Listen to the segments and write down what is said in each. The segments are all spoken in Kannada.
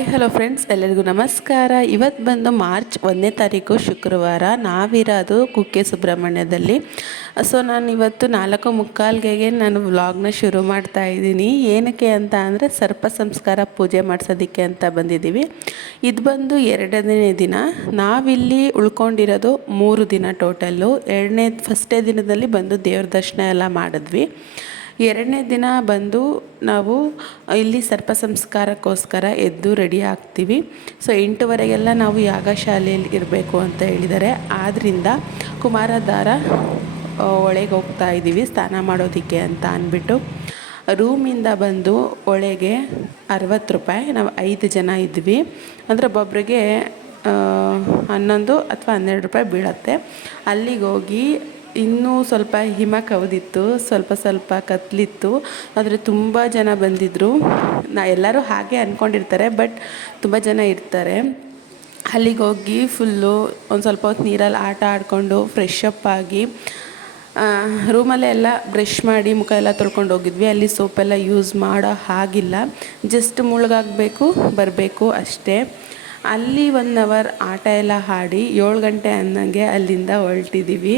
ಹಾಯ್, ಹಲೋ ಫ್ರೆಂಡ್ಸ್, ಎಲ್ಲರಿಗೂ ನಮಸ್ಕಾರ. ಇವತ್ತು ಬಂದು ಮಾರ್ಚ್ ಒಂದನೇ ತಾರೀಕು ಶುಕ್ರವಾರ, ನಾವಿರೋದು ಕುಕ್ಕೆ ಸುಬ್ರಹ್ಮಣ್ಯದಲ್ಲಿ. ಸೊ ನಾನು ಇವತ್ತು ನಾಲ್ಕು ಮುಕ್ಕಾಲ್ಗೆಗೆ ನಾನು ವ್ಲಾಗ್ನ ಶುರು ಮಾಡ್ತಾ ಇದ್ದೀನಿ. ಏನಕ್ಕೆ ಅಂತ ಅಂದರೆ, ಸರ್ಪ ಸಂಸ್ಕಾರ ಪೂಜೆ ಮಾಡಿಸೋದಕ್ಕೆ ಅಂತ ಬಂದಿದ್ದೀವಿ. ಇದು ಬಂದು ಎರಡನೇ ದಿನ. ನಾವಿಲ್ಲಿ ಉಳ್ಕೊಂಡಿರೋದು ಮೂರು ದಿನ ಟೋಟಲ್ಲು ಎರಡನೇ ಫಸ್ಟೇ ದಿನದಲ್ಲಿ ಬಂದು ದೇವ್ರ ದರ್ಶನ ಎಲ್ಲ ಮಾಡಿದ್ವಿ. ಎರಡನೇ ದಿನ ಬಂದು ನಾವು ಇಲ್ಲಿ ಸರ್ಪ ಸಂಸ್ಕಾರಕ್ಕೋಸ್ಕರ ಎದ್ದು ರೆಡಿ ಆಗ್ತೀವಿ. ಸೊ, ಎಂಟುವರೆಗೆಲ್ಲ ನಾವು ಯಾಗಶಾಲೆಯಲ್ಲಿ ಇರಬೇಕು ಅಂತ ಹೇಳಿದ್ದಾರೆ. ಆದ್ದರಿಂದ ಕುಮಾರಧಾರ ಒಳಗೆ ಹೋಗ್ತಾ ಇದ್ದೀವಿ, ಸ್ನಾನ ಮಾಡೋದಕ್ಕೆ ಅಂತ ಅಂದ್ಬಿಟ್ಟು. ರೂಮಿಂದ ಬಂದು ಒಳಗೆ ಅರವತ್ತು ರೂಪಾಯಿ, ನಾವು ಐದು ಜನ ಇದ್ವಿ. ಅಂದರೆ ಒಬ್ಬೊಬ್ಬರಿಗೆ ಹನ್ನೊಂದು ಅಥವಾ ಹನ್ನೆರಡು ರೂಪಾಯಿ ಬೀಳತ್ತೆ. ಅಲ್ಲಿಗೆ ಹೋಗಿ ಇನ್ನೂ ಸ್ವಲ್ಪ ಹಿಮ ಕವಿದಿತ್ತು, ಸ್ವಲ್ಪ ಸ್ವಲ್ಪ ಕತ್ಲಿತ್ತು. ಆದರೆ ತುಂಬ ಜನ ಬಂದಿದ್ದರು ನಾ ಎಲ್ಲರೂ ಹಾಗೆ ಅಂದ್ಕೊಂಡಿರ್ತಾರೆ ಬಟ್ ತುಂಬ ಜನ ಇರ್ತಾರೆ. ಅಲ್ಲಿಗೆ ಹೋಗಿ ಫುಲ್ಲು ಒಂದು ಸ್ವಲ್ಪ ಹೊತ್ತು ನೀರಲ್ಲಿ ಆಟ ಆಡಿಕೊಂಡು ಫ್ರೆಶ್ ಅಪ್ ಆಗಿ ರೂಮಲ್ಲೇ ಎಲ್ಲ ಬ್ರಷ್ ಮಾಡಿ ಮುಖ ಎಲ್ಲ ತೊಳ್ಕೊಂಡು ಹೋಗಿದ್ವಿ. ಅಲ್ಲಿ ಸೋಪೆಲ್ಲ ಯೂಸ್ ಮಾಡೋ ಹಾಗಿಲ್ಲ. ಜಸ್ಟ್ ಮುಳುಗಾಗಬೇಕು ಬರಬೇಕು ಅಷ್ಟೇ. ಅಲ್ಲಿ ಒನ್ ಅವರ್ ಆಟ ಎಲ್ಲ ಆಡಿ ಏಳು ಗಂಟೆ ಅನ್ನಂಗೆ ಅಲ್ಲಿಂದ ಹೊರಟಿದ್ದೀವಿ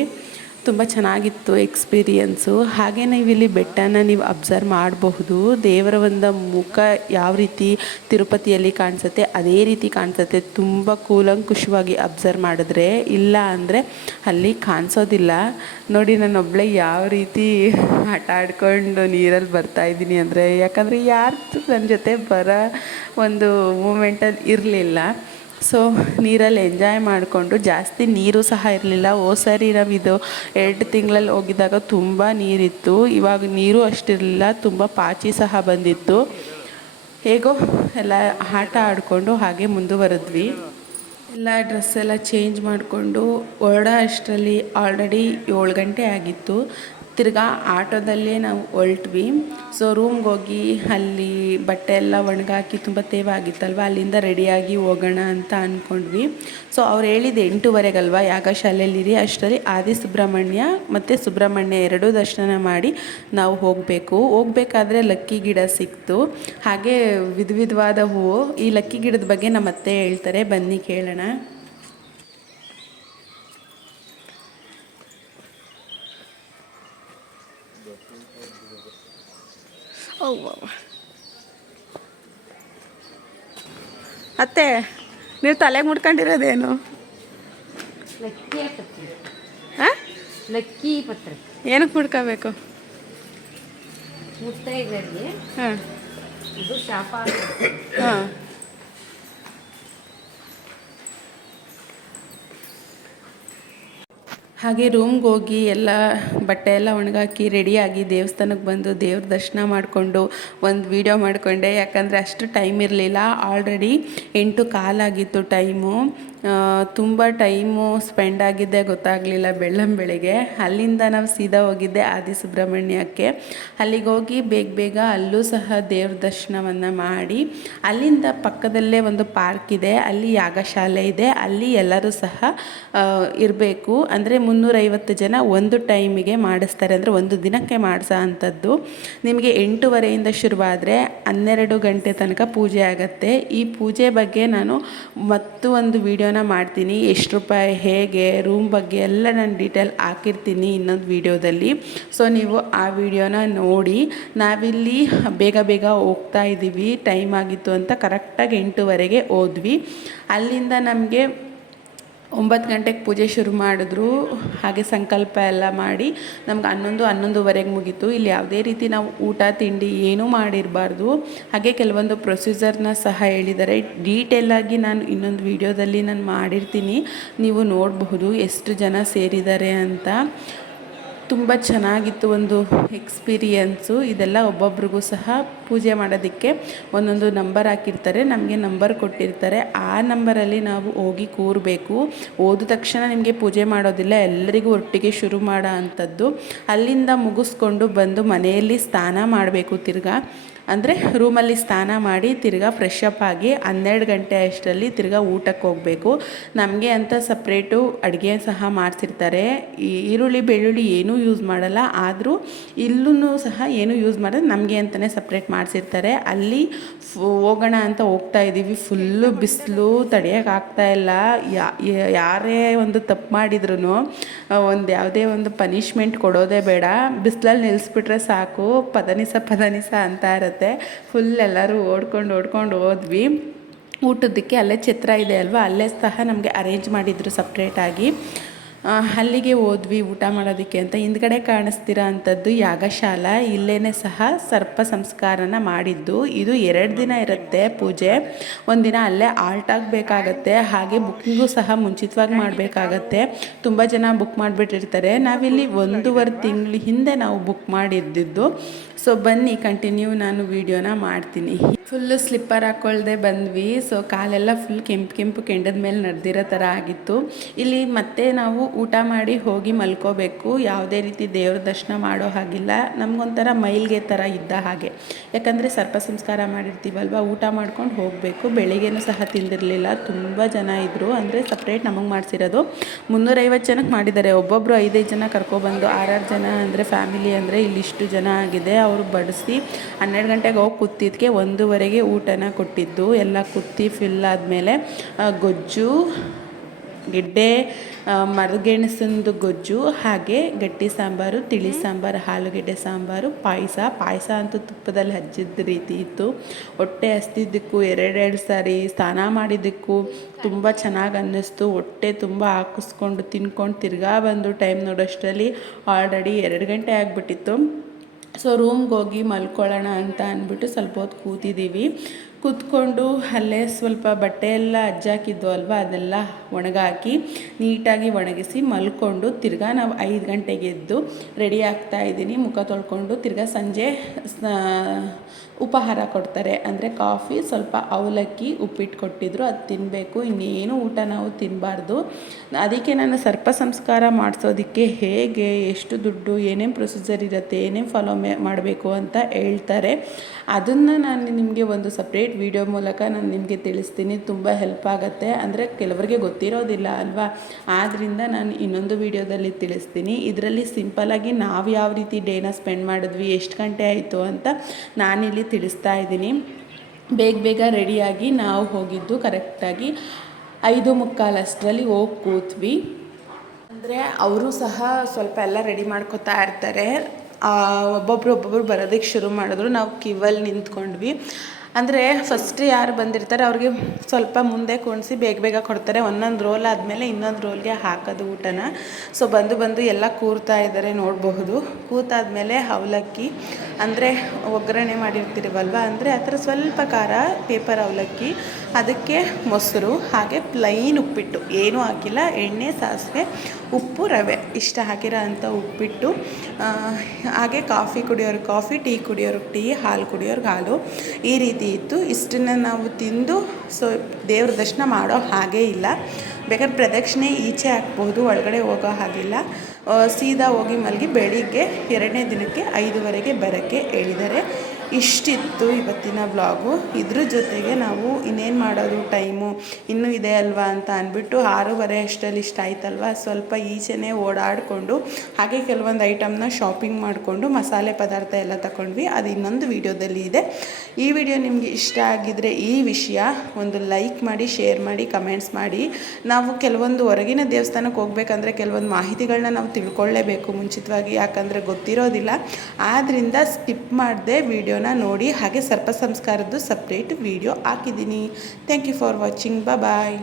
ತುಂಬ ಚೆನ್ನಾಗಿತ್ತು ಎಕ್ಸ್ಪೀರಿಯನ್ಸು. ಹಾಗೆ ನೀವಿಲ್ಲಿ ಬೆಟ್ಟನ ನೀವು ಅಬ್ಸರ್ವ್ ಮಾಡಬಹುದು. ದೇವರ ಒಂದು ಮುಖ ಯಾವ ರೀತಿ ತಿರುಪತಿಯಲ್ಲಿ ಕಾಣಿಸುತ್ತೆ, ಅದೇ ರೀತಿ ಕಾಣಿಸುತ್ತೆ. ತುಂಬ ಕೂಲಂಕುಷವಾಗಿ ಅಬ್ಸರ್ವ್ ಮಾಡಿದ್ರೆ, ಇಲ್ಲ ಅಂದರೆ ಅಲ್ಲಿ ಕಾಣಿಸೋದಿಲ್ಲ. ನೋಡಿ, ನಾನು ಯಾವ ರೀತಿ ಆಟ ಆಡ್ಕೊಂಡು ನೀರಲ್ಲಿ ಬರ್ತಾ ಇದ್ದೀನಿ ಅಂದರೆ, ಯಾಕಂದರೆ ಯಾರು ನನ್ನ ಜೊತೆ ಬರೋ ಒಂದು ಮೂಮೆಂಟಲ್ಲಿ ಇರಲಿಲ್ಲ. ಸೊ ನೀರಲ್ಲಿ ಎಂಜಾಯ್ ಮಾಡಿಕೊಂಡು ಜಾಸ್ತಿ ನೀರು ಸಹ ಇರಲಿಲ್ಲ. ಓ, ಸರಿ ಇದು ಎರಡು ತಿಂಗಳಲ್ಲಿ ಹೋಗಿದ್ದಾಗ ತುಂಬ ನೀರಿತ್ತು. ಇವಾಗ ನೀರು ಅಷ್ಟಿರಲಿಲ್ಲ. ತುಂಬ ಪಾಚಿ ಸಹ ಬಂದಿತ್ತು. ಹೇಗೋ ಎಲ್ಲ ಆಟ ಆಡಿಕೊಂಡು ಹಾಗೆ ಮುಂದುವರೆದ್ವಿ. ಎಲ್ಲ ಡ್ರೆಸ್ಸೆಲ್ಲ ಚೇಂಜ್ ಮಾಡಿಕೊಂಡು ಹೊರಡೋ ಅಷ್ಟರಲ್ಲಿ ಆಲ್ರೆಡಿ ಏಳು ಗಂಟೆ ಆಗಿತ್ತು. ತಿರ್ಗಾ ಆಟೋದಲ್ಲೇ ನಾವು ಹೊರಟ್ವಿ. ಸೊ ರೂಮ್ಗೆ ಹೋಗಿ ಅಲ್ಲಿ ಬಟ್ಟೆ ಎಲ್ಲ ಒಣಗಾಕಿ ತುಂಬ ತೇವಾಗಿತ್ತಲ್ವ? ಅಲ್ಲಿಂದ ರೆಡಿಯಾಗಿ ಹೋಗೋಣ ಅಂತ ಅಂದ್ಕೊಂಡ್ವಿ ಸೊ ಅವ್ರು ಹೇಳಿದ ಎಂಟೂವರೆಗಲ್ವ? ಯಾಗಶಾಲೆಯಲ್ಲಿರಿ ಅಷ್ಟರಲ್ಲಿ ಆದಿ ಸುಬ್ರಹ್ಮಣ್ಯ ಮತ್ತು ಸುಬ್ರಹ್ಮಣ್ಯ ಎರಡೂ ದರ್ಶನ ಮಾಡಿ ನಾವು ಹೋಗಬೇಕು. ಹೋಗಬೇಕಾದ್ರೆ ಲಕ್ಕಿ ಗಿಡ ಸಿಕ್ತು. ಹಾಗೆ ವಿಧ ವಿಧವಾದ ಹೂವು. ಈ ಲಕ್ಕಿ ಗಿಡದ ಬಗ್ಗೆ ನಮ್ಮ ಅತ್ತೆ ಹೇಳ್ತಾರೆ. ಬನ್ನಿ ಕೇಳೋಣ. ಅತ್ತೆ ನೀವು ತಲೆಗೆ ಮುಡ್ಕೊಂಡಿರೋದೇನು ಲಕ್ಕಿ ಪತ್ರ ಹಾಂ? ಲಕ್ಕಿ ಪತ್ರೆ ಏನಕ್ಕೆ ಮುಡ್ಕೋಬೇಕು ಹಾಂ. ಹಾಂ. ಹಾಗೆ ರೂಮ್ಗೆ ಹೋಗಿ ಎಲ್ಲ ಬಟ್ಟೆ ಎಲ್ಲ ಒಣಗಾಕಿ ರೆಡಿಯಾಗಿ ದೇವಸ್ಥಾನಕ್ಕೆ ಬಂದು ದೇವ್ರ ದರ್ಶನ ಮಾಡಿಕೊಂಡು ಒಂದು ವೀಡಿಯೋ ಮಾಡಿಕೊಂಡೆ. ಯಾಕಂದರೆ ಅಷ್ಟು ಟೈಮ್ ಇರಲಿಲ್ಲ. ಆಲ್ರೆಡಿ ಎಂಟು ಕಾಲಾಗಿತ್ತು ಟೈಮು ತುಂಬ ಟೈಮು ಸ್ಪೆಂಡ್ ಆಗಿದ್ದೆ, ಗೊತ್ತಾಗಲಿಲ್ಲ ಬೆಳ್ಳಂ ಬೆಳಿಗ್ಗೆ. ಅಲ್ಲಿಂದ ನಾವು ಸೀದಾ ಹೋಗಿದ್ದೆ ಆದಿ ಸುಬ್ರಹ್ಮಣ್ಯಕ್ಕೆ ಅಲ್ಲಿಗೆ ಹೋಗಿ ಬೇಗ ಬೇಗ ಅಲ್ಲೂ ಸಹ ದೇವ್ರ ದರ್ಶನವನ್ನು ಮಾಡಿ, ಅಲ್ಲಿಂದ ಪಕ್ಕದಲ್ಲೇ ಒಂದು ಪಾರ್ಕ್ ಇದೆ, ಅಲ್ಲಿ ಯಾಗಶಾಲೆ ಇದೆ, ಅಲ್ಲಿ ಎಲ್ಲರೂ ಸಹ ಇರಬೇಕು. ಅಂದರೆ ಮುನ್ನೂರೈವತ್ತು ಜನ ಒಂದು ಟೈಮಿಗೆ ಮಾಡಿಸ್ತಾರೆ. ಅಂದರೆ ಒಂದು ದಿನಕ್ಕೆ ಮಾಡಿಸೋ ಅಂಥದ್ದು. ನಿಮಗೆ ಎಂಟೂವರೆಯಿಂದ ಶುರುವಾದರೆ ಹನ್ನೆರಡು ಗಂಟೆ ತನಕ ಪೂಜೆ ಆಗುತ್ತೆ. ಈ ಪೂಜೆ ಬಗ್ಗೆ ನಾನು ಮತ್ತು ಒಂದು ವಿಡಿಯೋನ ಮಾಡ್ತೀನಿ. ಎಷ್ಟು ರೂಪಾಯಿ, ಹೇಗೆ ರೂಮ್ ಬಗ್ಗೆ ಎಲ್ಲ ನಾನು ಡೀಟೇಲ್ ಹಾಕಿರ್ತೀನಿ ಇನ್ನೊಂದು ವಿಡಿಯೋದಲ್ಲಿ. ಸೊ ನೀವು ಆ ವಿಡಿಯೋನ ನೋಡಿ. ನಾವಿಲ್ಲಿ ಬೇಗ ಬೇಗ ಹೋಗ್ತಾ ಇದ್ದೀವಿ ಟೈಮ್ ಆಗಿತ್ತು ಅಂತ ಕರೆಕ್ಟಾಗಿ ಎಂಟೂವರೆಗೆ ಹೋದ್ವಿ. ಅಲ್ಲಿಂದ ನಮಗೆ ಒಂಬತ್ತು ಗಂಟೆಗೆ ಪೂಜೆ ಶುರು ಮಾಡಿದ್ರು. ಹಾಗೆ ಸಂಕಲ್ಪ ಎಲ್ಲ ಮಾಡಿ ನಮ್ಗೆ ಹನ್ನೊಂದು, ಹನ್ನೊಂದುವರೆಗೆ ಮುಗೀತು. ಇಲ್ಲಿ ಯಾವುದೇ ರೀತಿ ನಾವು ಊಟ, ತಿಂಡಿ ಏನೂ ಮಾಡಿರಬಾರ್ದು. ಹಾಗೆ ಕೆಲವೊಂದು ಪ್ರೊಸೀಜರ್ನ ಸಹ ಹೇಳಿದ್ದಾರೆ. ಡೀಟೇಲಾಗಿ ನಾನು ಇನ್ನೊಂದು ವಿಡಿಯೋದಲ್ಲಿ ನಾನು ಮಾಡಿರ್ತೀನಿ. ನೀವು ನೋಡಬಹುದು ಎಷ್ಟು ಜನ ಸೇರಿದ್ದಾರೆ ಅಂತ. ತುಂಬ ಚೆನ್ನಾಗಿತ್ತು ಒಂದು ಎಕ್ಸ್ಪೀರಿಯನ್ಸು. ಇದೆಲ್ಲ ಒಬ್ಬೊಬ್ರಿಗೂ ಸಹ ಪೂಜೆ ಮಾಡೋದಕ್ಕೆ ಒಂದೊಂದು ನಂಬರ್ ಹಾಕಿರ್ತಾರೆ, ನಮಗೆ ನಂಬರ್ ಕೊಟ್ಟಿರ್ತಾರೆ. ಆ ನಂಬರಲ್ಲಿ ನಾವು ಹೋಗಿ ಕೂರಬೇಕು. ಹೋದ ತಕ್ಷಣ ನಿಮಗೆ ಪೂಜೆ ಮಾಡೋದಿಲ್ಲ, ಎಲ್ಲರಿಗೂ ಒಟ್ಟಿಗೆ ಶುರು ಮಾಡೋ ಅಂಥದ್ದು. ಅಲ್ಲಿಂದ ಮುಗಿಸ್ಕೊಂಡು ಬಂದು ಮನೆಯಲ್ಲಿ ಸ್ನಾನ ಮಾಡಬೇಕು ತಿರ್ಗಾ. ಅಂದರೆ ರೂಮಲ್ಲಿ ಸ್ನಾನ ಮಾಡಿ ತಿರ್ಗಾ ಫ್ರೆಶ್ ಅಪ್ ಆಗಿ ಹನ್ನೆರಡು ಗಂಟೆ ಅಷ್ಟರಲ್ಲಿ ತಿರ್ಗಾ ಊಟಕ್ಕೆ ಹೋಗಬೇಕು. ನಮಗೆ ಅಂತ ಸಪ್ರೇಟು ಅಡುಗೆ ಸಹ ಮಾಡಿಸಿರ್ತಾರೆ. ಈ ಈರುಳ್ಳಿ, ಬೆಳ್ಳುಳ್ಳಿ ಏನೂ ಯೂಸ್ ಮಾಡಲ್ಲ. ಆದರೂ ಇಲ್ಲೂ ಸಹ ಏನೂ ಯೂಸ್ ಮಾಡೋದು ನಮಗೆ ಅಂತಲೇ ಸಪ್ರೇಟ್ ಮಾಡಿಸಿರ್ತಾರೆ. ಅಲ್ಲಿ ಹೋಗೋಣ ಅಂತ ಹೋಗ್ತಾ ಇದ್ದೀವಿ ಫುಲ್ಲು ಬಿಸಿಲು ತಡೆಯೋಕ್ಕಾಗ್ತಾ ಇಲ್ಲ. ಯಾರೇ ಒಂದು ತಪ್ಪು ಮಾಡಿದ್ರು ಒಂದು ಯಾವುದೇ ಒಂದು ಪನಿಷ್ಮೆಂಟ್ ಕೊಡೋದೇ ಬೇಡ. ಬಿಸಿಲಲ್ಲಿ ನಿಲ್ಲಿಸ್ಬಿಟ್ರೆ ಸಾಕು. ಪದನಿಸ ಪದನಿಸ ಅಂತ ಇರುತ್ತೆ. ಫುಲ್ ಎಲ್ಲರೂ ಓಡ್ಕೊಂಡು ಓಡ್ಕೊಂಡು ಹೋದ್ವಿ. ಊಟದಕ್ಕೆ ಅಲ್ಲೇ ಛತ್ರ ಇದೆ ಅಲ್ವಾ? ಅಲ್ಲೇ ಸಹ ನಮಗೆ ಅರೇಂಜ್ ಮಾಡಿದ್ರು ಸಪ್ರೇಟಾಗಿ ಅಲ್ಲಿಗೆ ಹೋದ್ವಿ ಊಟ ಮಾಡೋದಕ್ಕೆ ಅಂತ. ಹಿಂದ್ಗಡೆ ಕಾಣಿಸ್ತಿರೋ ಅಂಥದ್ದು ಯಾಗಶಾಲ. ಇಲ್ಲೇ ಸಹ ಸರ್ಪ ಸಂಸ್ಕಾರನ ಮಾಡಿದ್ದು. ಇದು ಎರಡು ದಿನ ಇರುತ್ತೆ ಪೂಜೆ. ಒಂದಿನ ಅಲ್ಲೇ ಆಲ್ಟ್ ಆಗಬೇಕಾಗತ್ತೆ. ಹಾಗೆ ಬುಕ್ಕಿಂಗು ಸಹ ಮುಂಚಿತವಾಗಿ ಮಾಡಬೇಕಾಗತ್ತೆ. ತುಂಬ ಜನ ಬುಕ್ ಮಾಡಿಬಿಟ್ಟಿರ್ತಾರೆ. ನಾವಿಲ್ಲಿ ಒಂದೂವರೆ ತಿಂಗಳ ಹಿಂದೆ ನಾವು ಬುಕ್ ಮಾಡಿದ್ದಿದ್ದು. ಸೊ ಬನ್ನಿ, ಕಂಟಿನ್ಯೂ ನಾನು ವೀಡಿಯೋನ ಮಾಡ್ತೀನಿ. ಫುಲ್ಲು ಸ್ಲಿಪ್ಪರ್ ಹಾಕ್ಕೊಳ್ದೆ ಬಂದ್ವಿ. ಸೊ ಕಾಲೆಲ್ಲ ಫುಲ್ ಕೆಂಪು ಕೆಂಪು ಕೆಂಡದ ಮೇಲೆ ನಡೆದಿರೋ ಥರ ಆಗಿತ್ತು. ಇಲ್ಲಿ ಮತ್ತೆ ನಾವು ಊಟ ಮಾಡಿ ಹೋಗಿ ಮಲ್ಕೋಬೇಕು. ಯಾವುದೇ ರೀತಿ ದೇವ್ರ ದರ್ಶನ ಮಾಡೋ ಹಾಗಿಲ್ಲ. ನಮಗೊಂಥರ ಮೈಲ್ಗೆ ಥರ ಇದ್ದ ಹಾಗೆ. ಯಾಕಂದರೆ ಸರ್ಪ ಸಂಸ್ಕಾರ ಮಾಡಿರ್ತೀವಲ್ವ, ಊಟ ಮಾಡ್ಕೊಂಡು ಹೋಗಬೇಕು. ಬೆಳಿಗ್ಗೆನೂ ಸಹ ತಿಂದಿರಲಿಲ್ಲ. ತುಂಬ ಜನ ಇದ್ದರು ಅಂದರೆ ಸಪ್ರೇಟ್ ನಮಗೆ ಮಾಡಿಸಿರೋದು. ಮುನ್ನೂರೈವತ್ತು ಜನಕ್ಕೆ ಮಾಡಿದ್ದಾರೆ. ಒಬ್ಬೊಬ್ಬರು ಐದೈದು ಜನ ಕರ್ಕೊಬಂದು, ಆರಾರು ಜನ ಅಂದರೆ ಫ್ಯಾಮಿಲಿ ಅಂದರೆ ಇಲ್ಲಿಷ್ಟು ಜನ ಆಗಿದೆ. ಅವರು ಬಡಿಸಿ ಹನ್ನೆರಡು ಗಂಟೆಗೆ ಹೋಗಿ ಕೂತಿದ್ದಕ್ಕೆ ಒಂದೂವರೆಗೆ ಊಟನ ಕೊಟ್ಟಿದ್ದು. ಎಲ್ಲ ಕುತ್ತಿ ಫಿಲ್ ಆದಮೇಲೆ ಗೊಜ್ಜು ಗೆಡ್ಡೆ ಮರಗೆಣಸಿಂದು ಗೊಜ್ಜು ಹಾಗೆ ಗಟ್ಟಿ ಸಾಂಬಾರು ತಿಳಿ ಸಾಂಬಾರು ಆಲೂಗೆಡ್ಡೆ ಸಾಂಬಾರು ಪಾಯಸ. ಪಾಯಸ ಅಂತೂ ತುಪ್ಪದಲ್ಲಿ ಹಚ್ಚಿದ ರೀತಿ ಇತ್ತು. ಹೊಟ್ಟೆ ಹಸ್ತಿದ್ದಕ್ಕೂ ಎರಡೆರಡು ಸಾರಿ ಸ್ನಾನ ಮಾಡಿದ್ದಕ್ಕೂ ತುಂಬ ಚೆನ್ನಾಗಿ ಅನ್ನಿಸ್ತು. ಹೊಟ್ಟೆ ತುಂಬ ಹಾಕಿಸ್ಕೊಂಡು ತಿನ್ಕೊಂಡು ತಿರ್ಗಾ ಬಂದು ಟೈಮ್ ನೋಡೋಷ್ಟರಲ್ಲಿ ಆಲ್ರೆಡಿ ಎರಡು ಗಂಟೆ ಆಗಿಬಿಟ್ಟಿತ್ತು. ಸೊ ರೂಮ್ಗೆ ಹೋಗಿ ಮಲ್ಕೊಳ್ಳೋಣ ಅಂತ ಅಂದ್ಬಿಟ್ಟು ಸ್ವಲ್ಪ ಹೊತ್ತು ಕೂತಿದ್ದೀವಿ. ಕೂತ್ಕೊಂಡು ಅಲ್ಲೇ ಸ್ವಲ್ಪ ಬಟ್ಟೆ ಎಲ್ಲ ಅಜ್ಜಾಕಿದ್ದು ಅಲ್ವಾ, ಅದೆಲ್ಲ ಒಣಗಾಕಿ ನೀಟಾಗಿ ಒಣಗಿಸಿ ಮಲ್ಕೊಂಡು ತಿರ್ಗಾ ನಾವು ಐದು ಗಂಟೆಗೆ ಎದ್ದು ರೆಡಿ ಆಗ್ತಾ ಇದ್ದೀನಿ. ಮುಖ ತೊಳ್ಕೊಂಡು ತಿರ್ಗಾ ಸಂಜೆ ಉಪಹಾರ ಕೊಡ್ತಾರೆ. ಅಂದರೆ ಕಾಫಿ ಸ್ವಲ್ಪ ಅವಲಕ್ಕಿ ಉಪ್ಪಿಟ್ಟು ಕೊಟ್ಟಿದ್ರು ಅದು ತಿನ್ನಬೇಕು ಇನ್ನೇನು ಊಟ ನಾವು ತಿನ್ನಬಾರ್ದು ಅದಕ್ಕೆ ನಾನು ಸರ್ಪ ಸಂಸ್ಕಾರ ಮಾಡಿಸೋದಕ್ಕೆ ಹೇಗೆ, ಎಷ್ಟು ದುಡ್ಡು, ಏನೇನು ಪ್ರೊಸೀಜರ್ ಇರುತ್ತೆ, ಏನೇನು ಫಾಲೋ ಮಾಡಬೇಕು ಅಂತ ಹೇಳ್ತಾರೆ. ಅದನ್ನು ನಾನು ನಿಮಗೆ ಒಂದು ಸಪ್ರೇಟ್ ವಿಡಿಯೋ ಮೂಲಕ ನಾನು ನಿಮಗೆ ತಿಳಿಸ್ತೀನಿ. ತುಂಬ ಹೆಲ್ಪ್ ಆಗುತ್ತೆ. ಅಂದರೆ ಕೆಲವರಿಗೆ ಗೊತ್ತಿರೋದಿಲ್ಲ ಅಲ್ವಾ? ಆದ್ದರಿಂದ ನಾನು ಇನ್ನೊಂದು ವಿಡಿಯೋದಲ್ಲಿ ತಿಳಿಸ್ತೀನಿ. ಇದರಲ್ಲಿ ಸಿಂಪಲಾಗಿ ನಾವು ಯಾವ ರೀತಿ ಡೇನ ಸ್ಪೆಂಡ್ ಮಾಡಿದ್ವಿ, ಎಷ್ಟು ಗಂಟೆ ಆಯಿತು ಅಂತ ನಾನಿಲ್ಲಿ ತಿಳಿಸ್ತಾ ಇದ್ದೀನಿ. ಬೇಗ ಬೇಗ ರೆಡಿಯಾಗಿ ನಾವು ಹೋಗಿದ್ದು ಕರೆಕ್ಟಾಗಿ ಐದು ಮುಕ್ಕಾಲಷ್ಟರಲ್ಲಿ ಹೋಗಿ ಕೂತ್ವಿ. ಅಂದರೆ ಅವರು ಸಹ ಸ್ವಲ್ಪ ಎಲ್ಲ ರೆಡಿ ಮಾಡ್ಕೋತಾ ಇರ್ತಾರೆ. ಒಬ್ಬೊಬ್ರು ಒಬ್ಬೊಬ್ರು ಬರೋದಕ್ಕೆ ಶುರು ಮಾಡಿದ್ರು. ನಾವು ಕಿವಲ್ಲಿ ನಿಂತ್ಕೊಂಡ್ವಿ. ಅಂದರೆ ಫಸ್ಟ್ ಯಾರು ಬಂದಿರ್ತಾರೆ ಅವ್ರಿಗೆ ಸ್ವಲ್ಪ ಮುಂದೆ ಕುಣಿಸಿ ಬೇಗ ಬೇಗ ಕೊಡ್ತಾರೆ. ಒಂದೊಂದು ರೋಲ್ ಆದಮೇಲೆ ಇನ್ನೊಂದು ರೋಲ್ಗೆ ಹಾಕೋದು ಊಟನ. ಸೊ ಬಂದು ಬಂದು ಎಲ್ಲ ಕೂರ್ತಾ ಇದ್ದಾರೆ ನೋಡಬಹುದು. ಕೂತಾದ್ಮೇಲೆ ಅವಲಕ್ಕಿ, ಅಂದರೆ ಒಗ್ಗರಣೆ ಮಾಡಿರ್ತೀರವಲ್ವ, ಅಂದರೆ ಆ ಥರ ಸ್ವಲ್ಪ ಖಾರ ಪೇಪರ್ ಅವಲಕ್ಕಿ ಅದಕ್ಕೆ ಮೊಸರು ಹಾಗೆ ಪ್ಲೈನ್ ಉಪ್ಪಿಟ್ಟು. ಏನೂ ಹಾಕಿಲ್ಲ. ಎಣ್ಣೆ, ಸಾಸಿವೆ, ಉಪ್ಪು, ರವೆ. ಇಷ್ಟ ಹಾಕಿರೋ ಅಂಥ ಉಪ್ಪಿಟ್ಟು ಹಾಗೆ ಕಾಫಿ ಕುಡಿಯೋರಿಗೆ ಕಾಫಿ ಟೀ ಕುಡಿಯೋರಿಗೆ ಟೀ ಹಾಲು ಕುಡಿಯೋರ್ಗೆ ಹಾಲು. ಈ ರೀತಿ ಇತ್ತು. ಇಷ್ಟನ್ನು ನಾವು ತಿಂದು ಸೊ, ದೇವ್ರ ದರ್ಶನ ಮಾಡೋ ಹಾಗೇ ಇಲ್ಲ. ಬೇಕಾದ್ರೆ ಪ್ರದಕ್ಷಿಣೆ ಈಚೆ ಹಾಕ್ಬೋದು, ಒಳಗಡೆ ಹೋಗೋ ಹಾಗಿಲ್ಲ. ಸೀದಾ ಹೋಗಿ ಮಲಗಿ ಬೆಳಿಗ್ಗೆ ಎರಡನೇ ದಿನಕ್ಕೆ ಐದುವರೆಗೆ ಬರೋಕ್ಕೆ ಹೇಳಿದ್ದಾರೆ. ಇಷ್ಟಿತ್ತು ಇವತ್ತಿನ ವ್ಲಾಗು. ಇದ್ರ ಜೊತೆಗೆ ನಾವು ಇನ್ನೇನು ಮಾಡೋದು, ಟೈಮು ಇನ್ನೂ ಇದೆ ಅಲ್ವಾ ಅಂತ ಅಂದ್ಬಿಟ್ಟು ಆರೂವರೆ ಅಷ್ಟರಲ್ಲಿ ಇಷ್ಟ ಆಯ್ತಲ್ವ? ಸ್ವಲ್ಪ ಈಚೆನೇ ಓಡಾಡಿಕೊಂಡು, ಹಾಗೆ ಕೆಲವೊಂದು ಐಟಮ್ನ ಶಾಪಿಂಗ್ ಮಾಡಿಕೊಂಡು, ಮಸಾಲೆ ಪದಾರ್ಥ ಎಲ್ಲ ತಗೊಂಡ್ವಿ ಅದು ಇನ್ನೊಂದು ವಿಡಿಯೋದಲ್ಲಿ ಇದೆ. ಈ ವಿಡಿಯೋ ನಿಮಗೆ ಇಷ್ಟ ಆಗಿದ್ರೆ ಈ ವಿಷಯ ಒಂದು ಲೈಕ್ ಮಾಡಿ, ಶೇರ್ ಮಾಡಿ, ಕಮೆಂಟ್ಸ್ ಮಾಡಿ. ನಾವು ಕೆಲವೊಂದು ಹೊರಗಿನ ದೇವಸ್ಥಾನಕ್ಕೆ ಹೋಗ್ಬೇಕಂದ್ರೆ ಕೆಲವೊಂದು ಮಾಹಿತಿಗಳನ್ನ ನಾವು ತಿಳ್ಕೊಳ್ಳೇಬೇಕು ಮುಂಚಿತವಾಗಿ, ಯಾಕಂದರೆ ಗೊತ್ತಿರೋದಿಲ್ಲ. ಆದ್ದರಿಂದ ಸ್ಕಿಪ್ ಮಾಡದೆ ವಿಡಿಯೋನ ನೋಡಿ ಹಾಗೆ ಸರ್ಪ ಸಂಸ್ಕಾರದ್ದು ಸಪ್ರೇಟ್ ವಿಡಿಯೋ ಹಾಕಿದ್ದೀನಿ. Thank you for watching bye